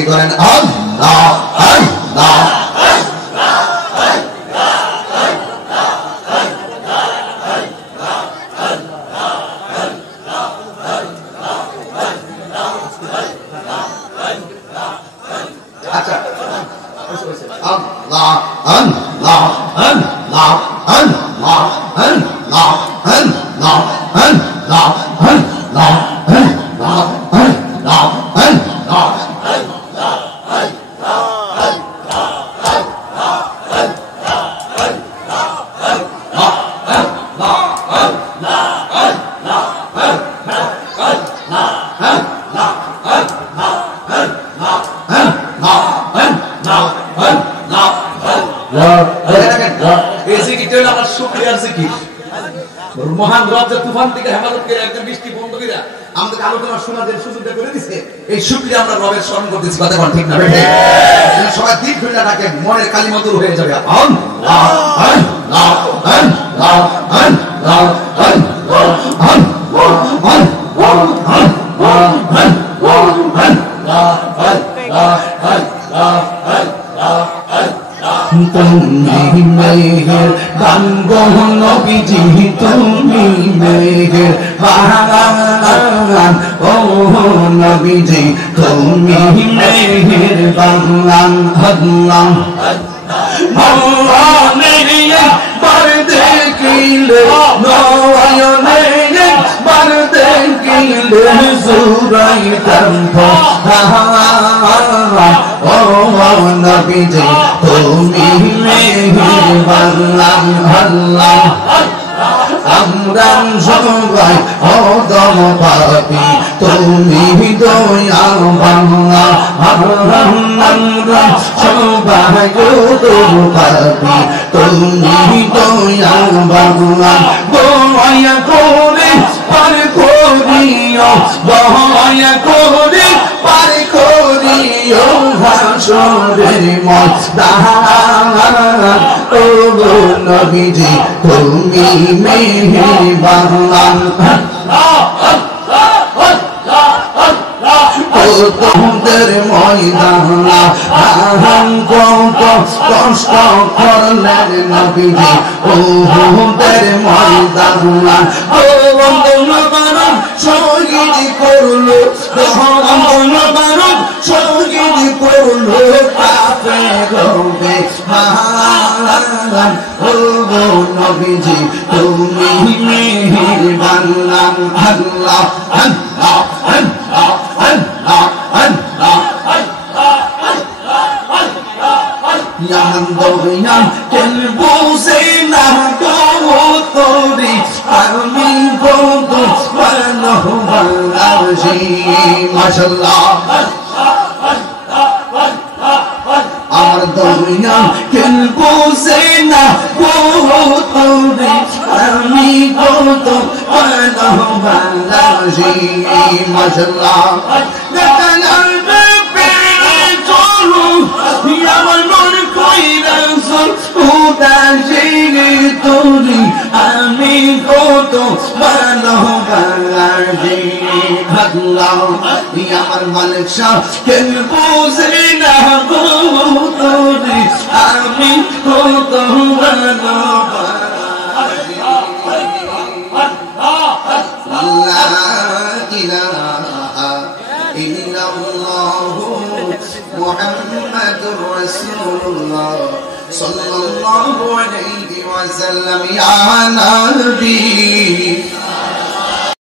জিকির করেন আল্লাহ আল্লাহ আচ্ছা আল্লাহ আল্লাহ আল্লাহ আল্লাহ আল্লাহ আল্লাহ আল্লাহ আল্লাহ আল্লাহ আল্লাহ আল্লাহ মহান রব তুফান থেকে হেফাজত করে একদম বৃষ্টি বন্ধ করে আমাদের আলোচনা শোনাদের সুযোগটা করে দিয়েছে। এই শুকরিয়া আমরা রবের স্মরণ করতেছি, কথা বল ঠিক না বেঠে? সবাই দিন খুলে ডাকে, মনের কালিমা দূর হয়ে যাবে। আল্লাহ আল্লাহ আল্লাহ আল্লাহ তুমি মেঘের বাঙ্গো নবীজি, তুমি মেঘের বাগান ও নবীজি, তুমি মেঘের বাগান। আল্লাহ মৌলানা বার দেখিলে নয়নে বার দেখিলে জুরাইতাম ও নবীজি, তুমি মেহেরবান। আল্লাহ আমরা সবাই অদম পাপী, তুমি দয়াবান। আমরা সবাই অদম পাপী, তুমি দয়াবান। দয়া করে পার করিও, দয়া করে পার করিও হাসরের ময়দান। ও নবীজি, তুমি মেহেরবান। তোদের ময়দান কত কষ্ট করলেন নবীজি, ওদের ময়দান শহীদ করলো, শহীদ করলো কাফের বেঈমান। ও নবীজি, তুমি মেহেরবান। আল্লাহ আল্লাহ আল্লাহ আল্লাহ আল্লাহ ইয়ান দয়ান কেন বুঝে না তোরে, আমি কত ভালোবাসি। মাশাআল্লাহ আমার দয়া কেন বুঝে না তোরে, আমি কত ভালোবাসি। মাশাআল্লাহ আমার মন কইরা উদাসী তোরি, আমি কত ভালোবাসি। আল্লাহ আমার মালিক শাহ কেন বুঝে না তোরি, আমি কত ভালোবাসি। লা ইলাহা ইল্লাল্লাহু মুহাম্মাদুর রাসূলুল্লাহ সাল্লাল্লাহু আলাইহি ওয়াসাল্লাম। ইয়া নবী